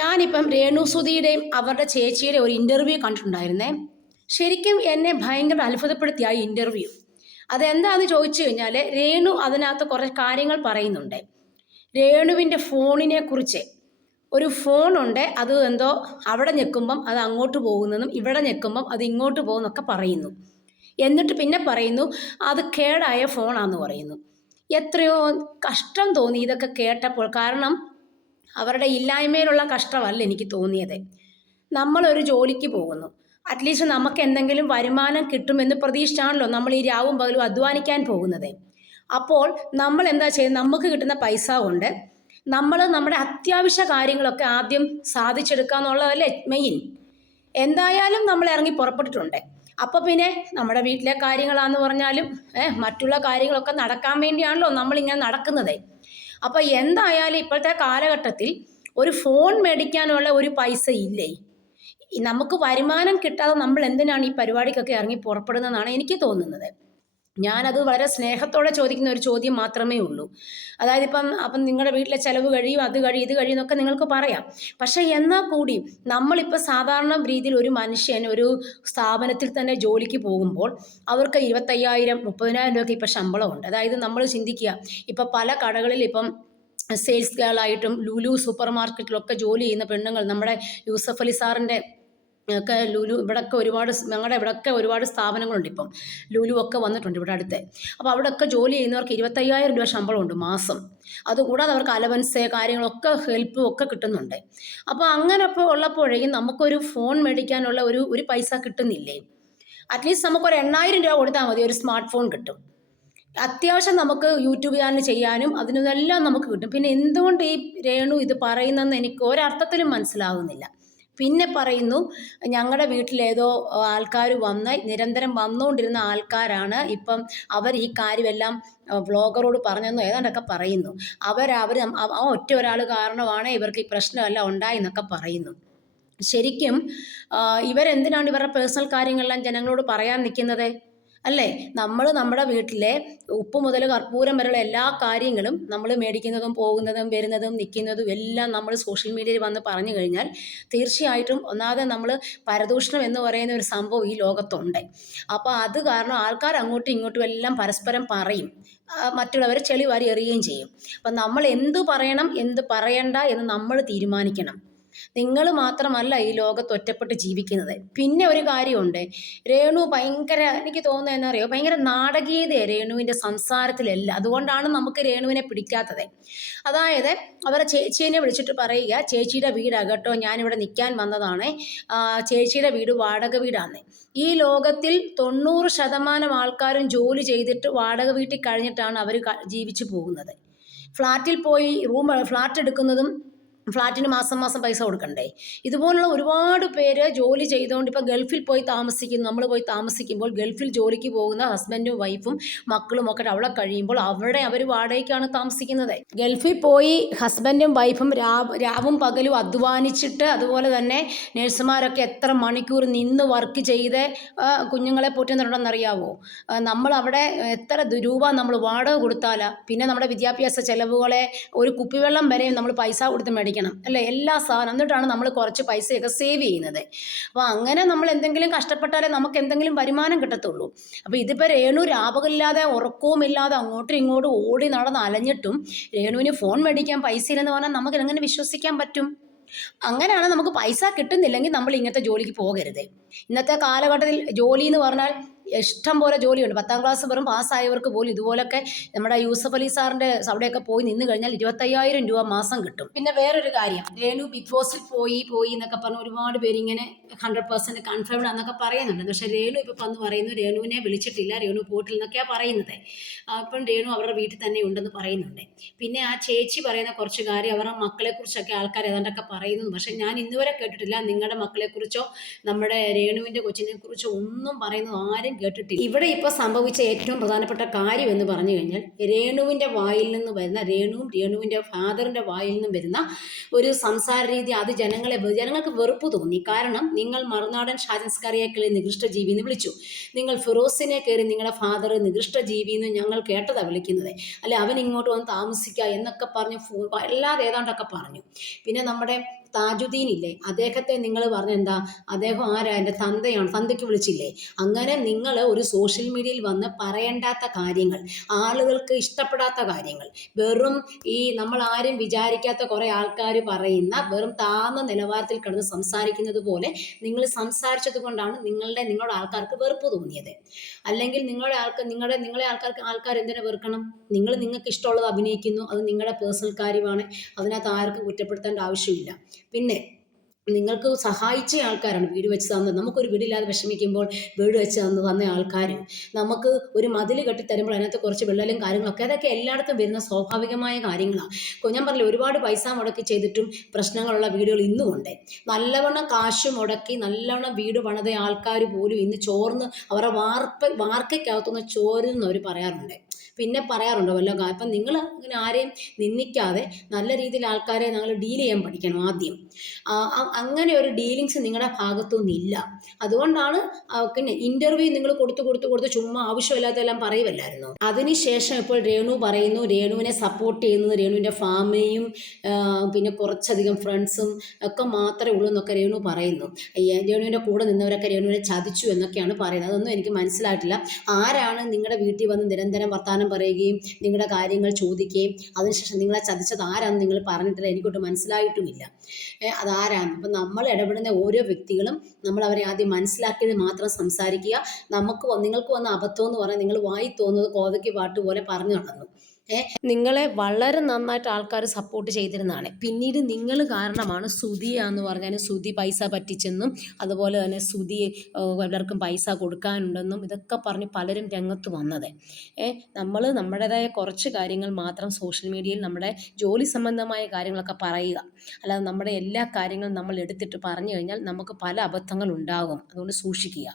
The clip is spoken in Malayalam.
ഞാനിപ്പം രേണുസുധിയുടെയും അവരുടെ ചേച്ചിയുടെ ഒരു ഇൻ്റർവ്യൂ കണ്ടിട്ടുണ്ടായിരുന്നേ. ശരിക്കും എന്നെ ഭയങ്കര അത്ഭുതപ്പെടുത്തിയ ആ ഇൻ്റർവ്യൂ. അതെന്താണെന്ന് ചോദിച്ചു കഴിഞ്ഞാൽ രേണു അതിനകത്ത് കുറേ കാര്യങ്ങൾ പറയുന്നുണ്ട്. രേണുവിൻ്റെ ഫോണിനെ കുറിച്ച്. ഒരു ഫോണുണ്ട്, അത് എന്തോ അവിടെ ഞെക്കുമ്പം അത് അങ്ങോട്ട് പോകുന്നതും ഇവിടെ ഞെക്കുമ്പം അത് ഇങ്ങോട്ട് പോകുന്നൊക്കെ പറയുന്നു. എന്നിട്ട് പിന്നെ പറയുന്നു അത് കേടായ ഫോണാന്ന് പറയുന്നു. എത്രയോ കഷ്ടം തോന്നി ഇതൊക്കെ കേട്ടപ്പോൾ. കാരണം അവരുടെ ഇല്ലായ്മയിലുള്ള കഷ്ടമല്ല എനിക്ക് തോന്നിയത്. നമ്മളൊരു ജോലിക്ക് പോകുന്നു, അറ്റ്ലീസ്റ്റ് നമുക്ക് എന്തെങ്കിലും വരുമാനം കിട്ടുമെന്ന് പ്രതീക്ഷിച്ചാണല്ലോ നമ്മൾ ഈ രാവും പകലും അധ്വാനിക്കാൻ പോകുന്നത്. അപ്പോൾ നമ്മൾ എന്താ ചെയ്യുന്നത്? നമുക്ക് കിട്ടുന്ന പൈസ കൊണ്ട് നമ്മൾ നമ്മുടെ അത്യാവശ്യ കാര്യങ്ങളൊക്കെ ആദ്യം സാധിച്ചെടുക്കുക എന്നുള്ളതല്ലേ മെയിൻ. എന്തായാലും നമ്മൾ ഇറങ്ങി പുറപ്പെട്ടിട്ടുണ്ട്. അപ്പോൾ പിന്നെ നമ്മുടെ വീട്ടിലെ കാര്യങ്ങളാന്ന് പറഞ്ഞാലും മറ്റുള്ള കാര്യങ്ങളൊക്കെ നടക്കാൻ വേണ്ടിയാണല്ലോ നമ്മളിങ്ങനെ നടക്കുന്നത്. അപ്പോൾ എന്തായാലും ഇപ്പോഴത്തെ കാലഘട്ടത്തിൽ ഒരു ഫോൺ മേടിക്കാനുള്ള ഒരു പൈസ ഇല്ലേ? നമുക്ക് വരുമാനം കിട്ടാതെ നമ്മൾ എന്തിനാണ് ഈ പരിപാടിക്കൊക്കെ ഇറങ്ങി പുറപ്പെടുന്നതെന്നാണ് എനിക്ക് തോന്നുന്നത്. ഞാനത് വളരെ സ്നേഹത്തോടെ ചോദിക്കുന്ന ഒരു ചോദ്യം മാത്രമേ ഉള്ളൂ. അതായത് അപ്പം നിങ്ങളുടെ വീട്ടിലെ ചിലവ് കഴിയും, അത് കഴിയും, ഇത് കഴിയും എന്നൊക്കെ നിങ്ങൾക്ക് പറയാം. പക്ഷേ എന്നാൽ കൂടി നമ്മളിപ്പോൾ സാധാരണ രീതിയിൽ ഒരു മനുഷ്യൻ ഒരു സ്ഥാപനത്തിൽ തന്നെ ജോലിക്ക് പോകുമ്പോൾ അവർക്ക് 25,000 30,000 രൂപയ്ക്ക് ഇപ്പം ശമ്പളമുണ്ട്. അതായത് നമ്മൾ ചിന്തിക്കുക, ഇപ്പം പല കടകളിൽ ഇപ്പം സെയിൽസ് ഗേളായിട്ടും ലുലു സൂപ്പർ മാർക്കറ്റിലൊക്കെ ജോലി ചെയ്യുന്ന പെണ്ണുങ്ങൾ, നമ്മുടെ യൂസഫ് അലി സാറിൻ്റെ ഒക്കെ ലുലു ഇവിടെയൊക്കെ ഒരുപാട്, ഞങ്ങളുടെ ഇവിടെയൊക്കെ ഒരുപാട് സ്ഥാപനങ്ങളുണ്ട്. ഇപ്പം ലുലു ഒക്കെ വന്നിട്ടുണ്ട് ഇവിടെ അടുത്ത്. അപ്പോൾ അവിടെയൊക്കെ ജോലി ചെയ്യുന്നവർക്ക് 25,000 രൂപ ശമ്പളമുണ്ട് മാസം. അതുകൂടാതെ അവർക്ക് അലവൻസ് കാര്യങ്ങളൊക്കെ ഹെൽപ്പും ഒക്കെ കിട്ടുന്നുണ്ട്. അപ്പോൾ അങ്ങനെ ഇപ്പോൾ ഉള്ളപ്പോഴേക്കും നമുക്കൊരു ഫോൺ മേടിക്കാനുള്ള ഒരു പൈസ കിട്ടുന്നില്ലേ? അറ്റ്ലീസ്റ്റ് നമുക്കൊരു 8,000 രൂപ കൊടുത്താൽ മതി, ഒരു സ്മാർട്ട് ഫോൺ കിട്ടും. അത്യാവശ്യം നമുക്ക് യൂട്യൂബ് ചാനൽ ചെയ്യാനും അതിനെല്ലാം നമുക്ക് കിട്ടും. പിന്നെ എന്തുകൊണ്ട് ഈ രേണു ഇത് പറയുന്നതെന്ന് എനിക്ക് ഒരർത്ഥത്തിലും മനസ്സിലാകുന്നില്ല. പിന്നെ പറയുന്നു ഞങ്ങളുടെ വീട്ടിലേതോ ആൾക്കാർ വന്ന് നിരന്തരം വന്നുകൊണ്ടിരുന്ന ആൾക്കാരാണ് ഇപ്പം അവർ ഈ കാര്യമെല്ലാം വ്ളോഗറോട് പറഞ്ഞെന്നോ ഏതാണ്ടൊക്കെ പറയുന്നു. അവർ ഒറ്റ ഒരാൾ കാരണമാണ് ഇവർക്ക് ഈ പ്രശ്നമെല്ലാം ഉണ്ടായി എന്നൊക്കെ പറയുന്നു. ശരിക്കും ഇവരെന്തിനാണ് ഇവരുടെ പേഴ്സണൽ കാര്യങ്ങളെല്ലാം ജനങ്ങളോട് പറയാൻ നിൽക്കുന്നത്? അല്ലേ? നമ്മൾ നമ്മുടെ വീട്ടിലെ ഉപ്പ് മുതൽ കർപ്പൂരം വരെയുള്ള എല്ലാ കാര്യങ്ങളും നമ്മൾ മേടിക്കുന്നതും പോകുന്നതും വരുന്നതും നിൽക്കുന്നതും എല്ലാം നമ്മൾ സോഷ്യൽ മീഡിയയിൽ വന്ന് പറഞ്ഞു കഴിഞ്ഞാൽ തീർച്ചയായിട്ടും ഒന്നാമത് നമ്മൾ പരദൂഷണം എന്ന് പറയുന്ന ഒരു സംഭവം ഈ ലോകത്തുണ്ട്. അപ്പോൾ അത് കാരണം ആൾക്കാർ അങ്ങോട്ടും ഇങ്ങോട്ടും എല്ലാം പരസ്പരം പറയും, മറ്റുള്ളവരെ ചെളി വാരി എറിയുകയും ചെയ്യും. അപ്പം നമ്മൾ എന്ത് പറയണം എന്ത് പറയണ്ട എന്ന് നമ്മൾ തീരുമാനിക്കണം. നിങ്ങൾ മാത്രമല്ല ഈ ലോകത്ത് ഒറ്റപ്പെട്ട് ജീവിക്കുന്നത്. പിന്നെ ഒരു കാര്യമുണ്ട്, രേണു ഭയങ്കര, എനിക്ക് തോന്നുന്നത് എന്നറിയോ, ഭയങ്കര നാടകീയതയാണ് രേണുവിൻ്റെ സംസാരത്തിലല്ല. അതുകൊണ്ടാണ് നമുക്ക് രേണുവിനെ പിടിക്കാത്തത്. അതായത് അവരെ ചേച്ചീനെ വിളിച്ചിട്ട് പറയുക, ചേച്ചിയുടെ വീടാണ് കേട്ടോ, ഞാനിവിടെ നിൽക്കാൻ വന്നതാണ്, ചേച്ചിയുടെ വീട് വാടക വീടാണ്. ഈ ലോകത്തിൽ 90% ആൾക്കാരും ജോലി ചെയ്തിട്ട് വാടക വീട്ടിൽ കഴിഞ്ഞിട്ടാണ് അവർ ജീവിച്ചു പോകുന്നത്. ഫ്ലാറ്റിൽ പോയി ഫ്ലാറ്റ് എടുക്കുന്നതും ഫ്ലാറ്റിന് മാസം മാസം പൈസ കൊടുക്കണ്ടേ? ഇതുപോലുള്ള ഒരുപാട് പേര് ജോലി ചെയ്തുകൊണ്ട് ഇപ്പം ഗൾഫിൽ പോയി താമസിക്കുന്നു. നമ്മൾ പോയി താമസിക്കുമ്പോൾ ഗൾഫിൽ ജോലിക്ക് പോകുന്ന ഹസ്ബൻഡും വൈഫും മക്കളും ഒക്കെ അവിടെ കഴിയുമ്പോൾ അവിടെ അവർ വാടകയ്ക്കാണ് താമസിക്കുന്നത്. ഗൾഫിൽ പോയി ഹസ്ബൻഡും വൈഫും രാവും പകലും അധ്വാനിച്ചിട്ട്, അതുപോലെ തന്നെ നഴ്സുമാരൊക്കെ എത്ര മണിക്കൂർ നിന്ന് വർക്ക് ചെയ്ത് കുഞ്ഞുങ്ങളെ പോറ്റുന്നുണ്ടെന്നറിയാവോ? നമ്മൾ അവിടെ എത്ര രൂപ നമ്മൾ വാടക കൊടുത്താലാ? പിന്നെ നമ്മുടെ വിദ്യാഭ്യാസ ചെലവുകളെ ഒരു കുപ്പിവെള്ളം വരെയും നമ്മൾ പൈസ കൊടുത്ത് മേടിക്കണം അല്ലേ? എല്ലാ സാധനം എന്നിട്ടാണ് നമ്മൾ കുറച്ച് പൈസയൊക്കെ സേവ് ചെയ്യുന്നത്. അപ്പോൾ അങ്ങനെ നമ്മൾ എന്തെങ്കിലും കഷ്ടപ്പെട്ടാലേ നമുക്ക് എന്തെങ്കിലും വരുമാനം കിട്ടത്തുള്ളൂ. അപ്പോൾ ഇതിപ്പോൾ രേണു രാപകലില്ലാതെ ഉറക്കവുമില്ലാതെ അങ്ങോട്ടും ഇങ്ങോട്ടും ഓടി നടന്ന് അലഞ്ഞിട്ടും രേണുവിന് ഫോൺ മേടിക്കാൻ പൈസ ഇല്ലെന്ന് പറഞ്ഞാൽ നമുക്ക് എങ്ങനെ വിശ്വസിക്കാൻ പറ്റും? അങ്ങനെയാണ് നമുക്ക് പൈസ കിട്ടുന്നില്ലെങ്കിൽ നമ്മൾ ഇങ്ങനത്തെ ജോലിക്ക് പോകരുത്. ഇന്നത്തെ കാലഘട്ടത്തിൽ ജോലി എന്ന് പറഞ്ഞാൽ ഇഷ്ടം പോലെ ജോലിയുണ്ട്. 10ാം ക്ലാസ് വെറും പാസ്സായവർക്ക് പോലും ഇതുപോലൊക്കെ നമ്മുടെ യൂസഫ് അലി സാറിൻ്റെ അവിടെയൊക്കെ പോയി നിന്ന് കഴിഞ്ഞാൽ 25,000 രൂപ മാസം കിട്ടും. പിന്നെ വേറൊരു കാര്യം, രേണു ബിഗ് ബോസിൽ പോയി എന്നൊക്കെ പറഞ്ഞ് ഒരുപാട് പേര് ഇങ്ങനെ 100% കൺഫേംഡ് ആണെന്നൊക്കെ പറയുന്നുണ്ട്. പക്ഷേ രേണു ഇപ്പം വന്ന് പറയുന്നു രേണുവിനെ വിളിച്ചിട്ടില്ല, രേണു പോയിട്ടില്ലെന്നൊക്കെയാണ് പറയുന്നത്. അപ്പം രേണു അവരുടെ വീട്ടിൽ തന്നെ ഉണ്ടെന്ന് പറയുന്നുണ്ട്. പിന്നെ ആ ചേച്ചി പറയുന്ന കുറച്ച് കാര്യം അവരുടെ മക്കളെക്കുറിച്ചൊക്കെ ആൾക്കാർ ഏതാണ്ടൊക്കെ പറയുന്നു. പക്ഷേ ഞാൻ ഇന്നുവരെ കേട്ടിട്ടില്ല നിങ്ങളുടെ മക്കളെക്കുറിച്ചോ നമ്മുടെ രേണുവിൻ്റെ കൊച്ചിനെ കുറിച്ചോ ഒന്നും പറയുന്നത് ആരും കേട്ടിട്ടില്ല. ഇവിടെ ഇപ്പോൾ സംഭവിച്ച ഏറ്റവും പ്രധാനപ്പെട്ട കാര്യം എന്ന് പറഞ്ഞു കഴിഞ്ഞാൽ രേണുവിൻ്റെ വായിൽ നിന്ന് വരുന്ന, രേണുവിൻ്റെ ഫാദറിൻ്റെ വായിൽ നിന്നും വരുന്ന ഒരു സംസാര രീതി, അത് ജനങ്ങൾക്ക് വെറുപ്പ് തോന്നി. കാരണം നിങ്ങൾ മറുനാടൻ ഷാജൻസ്കറിയെ കയറി നികൃഷ്ട ജീവി എന്ന് വിളിച്ചു, നിങ്ങൾ ഫിറോസിനെ കയറി നിങ്ങളുടെ ഫാദർ നികൃഷ്ട ജീവി എന്ന് ഞങ്ങൾ കേട്ടതാണ് വിളിക്കുന്നത്, അല്ലെ അവൻ ഇങ്ങോട്ട് വന്ന് താമസിക്കുക എന്നൊക്കെ പറഞ്ഞ് അല്ലാതെ ഏതാണ്ടൊക്കെ പറഞ്ഞു. പിന്നെ നമ്മുടെ താജുദ്ദീൻ ഇല്ലേ, അദ്ദേഹത്തെ നിങ്ങൾ പറഞ്ഞെന്താ, അദ്ദേഹം ആരാ, എൻ്റെ തന്തയാണ്, തന്തയ്ക്ക് വിളിച്ചില്ലേ. അങ്ങനെ നിങ്ങൾ ഒരു സോഷ്യൽ മീഡിയയിൽ വന്ന് പറയേണ്ടാത്ത കാര്യങ്ങൾ, ആളുകൾക്ക് ഇഷ്ടപ്പെടാത്ത കാര്യങ്ങൾ, വെറും ഈ നമ്മൾ ആരും വിചാരിക്കാത്ത കുറേ ആൾക്കാർ പറയുന്ന വെറും താഴ്ന്ന നിലവാരത്തിൽ കിടന്ന് സംസാരിക്കുന്നത് പോലെ നിങ്ങൾ സംസാരിച്ചത് കൊണ്ടാണ് നിങ്ങളുടെ ആൾക്കാർക്ക് വെറുപ്പ് തോന്നിയത്. അല്ലെങ്കിൽ നിങ്ങളെ ആൾക്കാർ എന്തിനാ വെറുക്കണം? നിങ്ങൾക്ക് ഇഷ്ടമുള്ളത് അഭിനയിക്കുന്നു, അത് നിങ്ങളുടെ പേഴ്സണൽ കാര്യമാണ്, അതിനകത്ത് ആർക്കും കുറ്റപ്പെടുത്തേണ്ട ആവശ്യമില്ല. പിന്നെ നിങ്ങൾക്ക് സഹായിച്ച ആൾക്കാരാണ് വീട് വെച്ച് തന്നത്. നമുക്കൊരു വീടില്ലാതെ വിഷമിക്കുമ്പോൾ വീട് വെച്ച് തന്ന ആൾക്കാർ, നമുക്ക് ഒരു മതിൽ കെട്ടി തരുമ്പോൾ അതിനകത്ത് കുറച്ച് വിള്ളലും കാര്യങ്ങളൊക്കെ, അതൊക്കെ എല്ലായിടത്തും വരുന്ന സ്വാഭാവികമായ കാര്യങ്ങളാണ്. ഞാൻ പറഞ്ഞില്ല, ഒരുപാട് പൈസ മുടക്കി ചെയ്തിട്ടും പ്രശ്നങ്ങളുള്ള വീടുകൾ ഇന്നും ഉണ്ട്. നല്ലവണ്ണം കാശ് മുടക്കി നല്ലവണ്ണം വീട് പണിത ആൾക്കാർ പോലും ഇന്ന് ചോർന്ന് അവരുടെ വാർക്കയ്ക്കകത്തുനിന്ന് ചോരുന്നവർ പറയാറുണ്ട്. പിന്നെ പറയാറുണ്ടോ വല്ലതും? അപ്പം നിങ്ങൾ ഇങ്ങനെ ആരെയും നിന്ദിക്കാതെ നല്ല രീതിയിൽ ആൾക്കാരെ നിങ്ങൾ ഡീൽ ചെയ്യാൻ പഠിക്കണം ആദ്യം. അങ്ങനെ ഒരു ഡീലിങ്സ് നിങ്ങളുടെ ഭാഗത്തുനിന്നില്ല. അതുകൊണ്ടാണ് പിന്നെ ഇൻ്റർവ്യൂ നിങ്ങൾ കൊടുത്ത് ചുമ്മാ ആവശ്യമില്ലാത്തതെല്ലാം പറയുമല്ലായിരുന്നു. അതിനുശേഷം ഇപ്പോൾ രേണു പറയുന്നു, രേണുവിനെ സപ്പോർട്ട് ചെയ്യുന്നത് രേണുവിൻ്റെ ഫാമിലിയും പിന്നെ കുറച്ചധികം ഫ്രണ്ട്സും ഒക്കെ മാത്രമേ ഉള്ളൂ എന്നൊക്കെ രേണു പറയുന്നു. രേണുവിൻ്റെ കൂടെ നിന്നവരൊക്കെ രേണുവിനെ ചതിച്ചു എന്നൊക്കെയാണ് പറയുന്നത്. അതൊന്നും എനിക്ക് മനസ്സിലായിട്ടില്ല. ആരാണ് നിങ്ങളുടെ വീട്ടിൽ വന്ന് നിരന്തരം വർത്താനം പറയുകയും നിങ്ങളുടെ കാര്യങ്ങൾ ചോദിക്കുകയും അതിനുശേഷം നിങ്ങളെ ചതിച്ചത് ആരാണെന്ന് നിങ്ങൾ പറഞ്ഞിട്ടില്ല, എനിക്കൊട്ട് മനസ്സിലായിട്ടുമില്ല. അതാരാണ്? അപ്പം നമ്മൾ ഇടപെടുന്ന ഓരോ വ്യക്തികളും നമ്മൾ അവരെ ആദ്യം മനസ്സിലാക്കിയത് മാത്രം സംസാരിക്കുക. നിങ്ങൾക്ക് വന്ന അബദ്ധം എന്ന് പറഞ്ഞാൽ നിങ്ങൾ വായി തോന്നുന്നത് കോതയ്ക്ക് പാട്ട് പോലെ പറഞ്ഞു നടന്നു. നിങ്ങളെ വളരെ നന്നായിട്ട് ആൾക്കാർ സപ്പോർട്ട് ചെയ്തിരുന്നതാണ്. പിന്നീട് നിങ്ങൾ കാരണമാണ് സുധിയാന്ന് പറഞ്ഞാൽ സുധി പൈസ പറ്റിച്ചെന്നും അതുപോലെ തന്നെ സുധി എല്ലാവർക്കും പൈസ കൊടുക്കാനുണ്ടെന്നും ഇതൊക്കെ പറഞ്ഞ് പലരും രംഗത്ത് വന്നത്. നമ്മൾ നമ്മുടേതായ കുറച്ച് കാര്യങ്ങൾ മാത്രം സോഷ്യൽ മീഡിയയിൽ നമ്മുടെ ജോലി സംബന്ധമായ കാര്യങ്ങളൊക്കെ പറയുക, അല്ലാതെ നമ്മുടെ എല്ലാ കാര്യങ്ങളും നമ്മൾ എടുത്തിട്ട് പറഞ്ഞു കഴിഞ്ഞാൽ നമുക്ക് പല അബദ്ധങ്ങൾ ഉണ്ടാകും. അതുകൊണ്ട് സൂക്ഷിക്കുക.